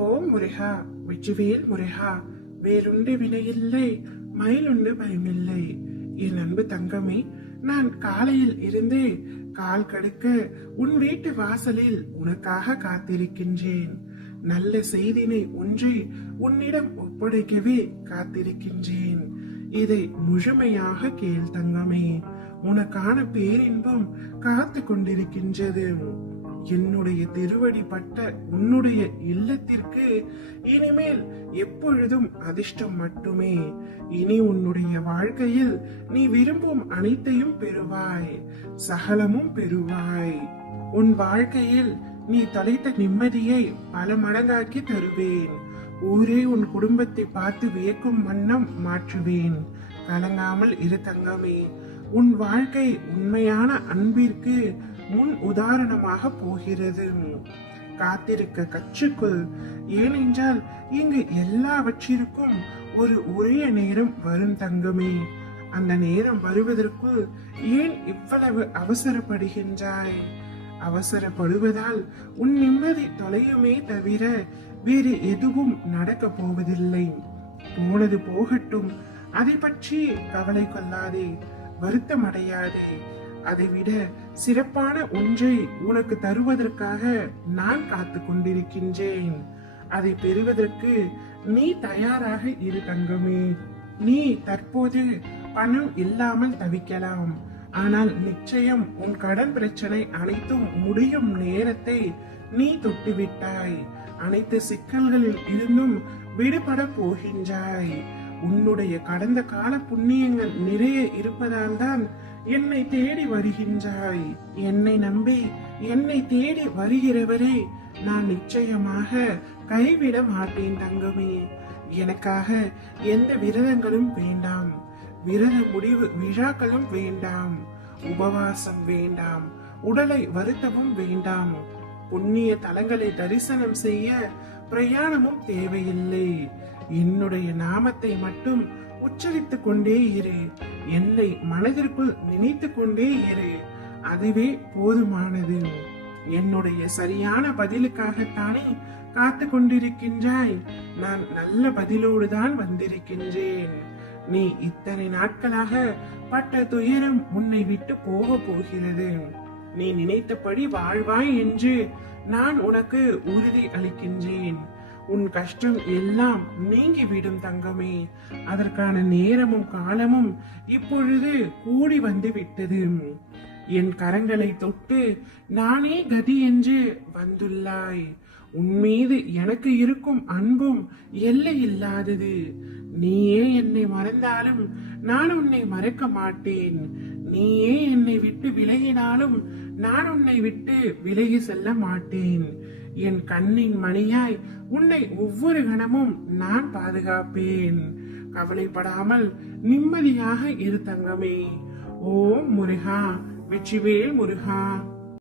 ஓம் முருகா, வெற்றிவேல் முருகா. வேறுண்டு வினையில்லை, மயிலுண்டு பயமில்லை. என் அன்பு தங்கமே, நான் காலையில் இருந்தே கால் கடுக்க உன் வீட்டு வாசலில் உனக்காக காத்திருக்கின்றேன். நல்ல செய்தினை ஒன்றை உன்னிடம் ஒப்படைக்கவே காத்திருக்கின்றேன். இதை முழுமையாக கேள் தங்கமே. உனக்கான பேரின்பம் காத்து கொண்டிருக்கின்றது. என்னுடைய திருவடி பட்ட உன்னுடைய இல்லத்திற்கு இனிமேல் எப்பொழுதும் அதிர்ஷ்டம் மட்டுமே. இனி உன்னுடைய வாழ்க்கையில் நீ விரும்பும் அனைத்தையும் பெறுவாய், சகலமும் பெறுவாய். உன் வாழ்க்கையில் நீ தொலைத்த நிம்மதியை பல மடங்காக்கி தருவேன். ஊரே உன் குடும்பத்தை பார்த்து வியக்கும் வண்ணம் மாற்றுவேன். கலங்காமல் இரு தங்கமே. உன் வாழ்க்கை உண்மையான அன்பிற்கு முன் உதாரணமாக போகிறது. காத்திருக்க கற்றுக்கொள். ஏனென்றால் இங்கு எல்லாவற்றிற்கும் ஒரு உரிய நேரம் வரும் தங்கமே. அந்த நேரம் வருவதற்குள் ஏன் இவ்வளவு அவசரப்படுகின்றாய்? அவசரப்படுவதால் உன் நிம்மதி தொலையுமே தவிர வேறு எதுவும் நடக்க போவதில்லை. போனது போகட்டும், அதை பற்றி கவலை கொள்ளாதே, வருத்தம் அடையாதே. அதைவிட சிறப்பான ஒன்றை உனக்கு தருவதற்காக நான் காத்து கொண்டிருக்கின்றேன். அதை பெறுவதற்கு நீ தயாராக இரு தங்கமே. நீ தற்போது பணம் இல்லாமல் தவிக்கலாம், ஆனால் நிச்சயம் உன் கடன் பிரச்சனை அனைத்தும் முடியும் நேரத்தை நீ தொட்டுவிட்டாய். அனைத்து சிக்கல்களில் இருந்தும் விடுபட போகின்றாய். உன்னுடைய கடந்த கால புண்ணியங்கள் நிறைய இருப்பதால் தான் என்னை தேடி வருகின்றாய். என்னை நம்பி என்னை தேடி வருகிறவரை நான் நிச்சயமாக கைவிட மாட்டேன் தங்கமே. எனக்காக எந்த விரதங்களும் வேண்டாம், விரத முடிவு விழாக்களும் வேண்டாம், உபவாசம் வேண்டாம், உடலை வருத்தவும் வேண்டாம், புண்ணிய தலங்களை தரிசனம் செய்ய பிரயாணமும் தேவையில்லை. என்னுடைய நாமத்தை மட்டும் உச்சரித்துக் கொண்டே இரு. என்னை மனதிற்குள் நினைத்து கொண்டே இரு. அதுவே போதுமானது. என்னுடைய சரியான பதிலுக்காகத்தானே காத்து கொண்டிருக்கின்றாய். நான் நல்ல பதிலோடு தான் வந்திருக்கின்றேன். நீ இத்தனை நாட்களாக பட்ட துயரம் உன்னை விட்டு போக போகிறது. நீ நினைத்தபடி வாழ்வாய் என்று நான் உனக்கு உறுதி அளிக்கின்றேன். உன் கஷ்டம் எல்லாம் நீங்கிவிடும் தங்கமே. அதற்கான நேரமும் காலமும் இப்பொழுது கூடி வந்து விட்டது. என் கரங்களை தொட்டு நானே கதி என்று வந்துள்ளாய். உன் மீது எனக்கு இருக்கும் அன்பும் எல்லை இல்லாதது. நீயே என்னை மறந்தாலும் நான் உன்னை மறக்க மாட்டேன். நீயே என்னை விட்டு விலகினாலும் நான் உன்னை விட்டு விலகி செல்ல மாட்டேன். என் கண்ணின் மணியாய் உன்னை ஒவ்வொரு கணமும் நான் பாதுகாப்பேன். கவலைப்படாமல் நிம்மதியாக இரு தங்கமே. ஓம் முருகா, வெற்றிவேல் முருகா.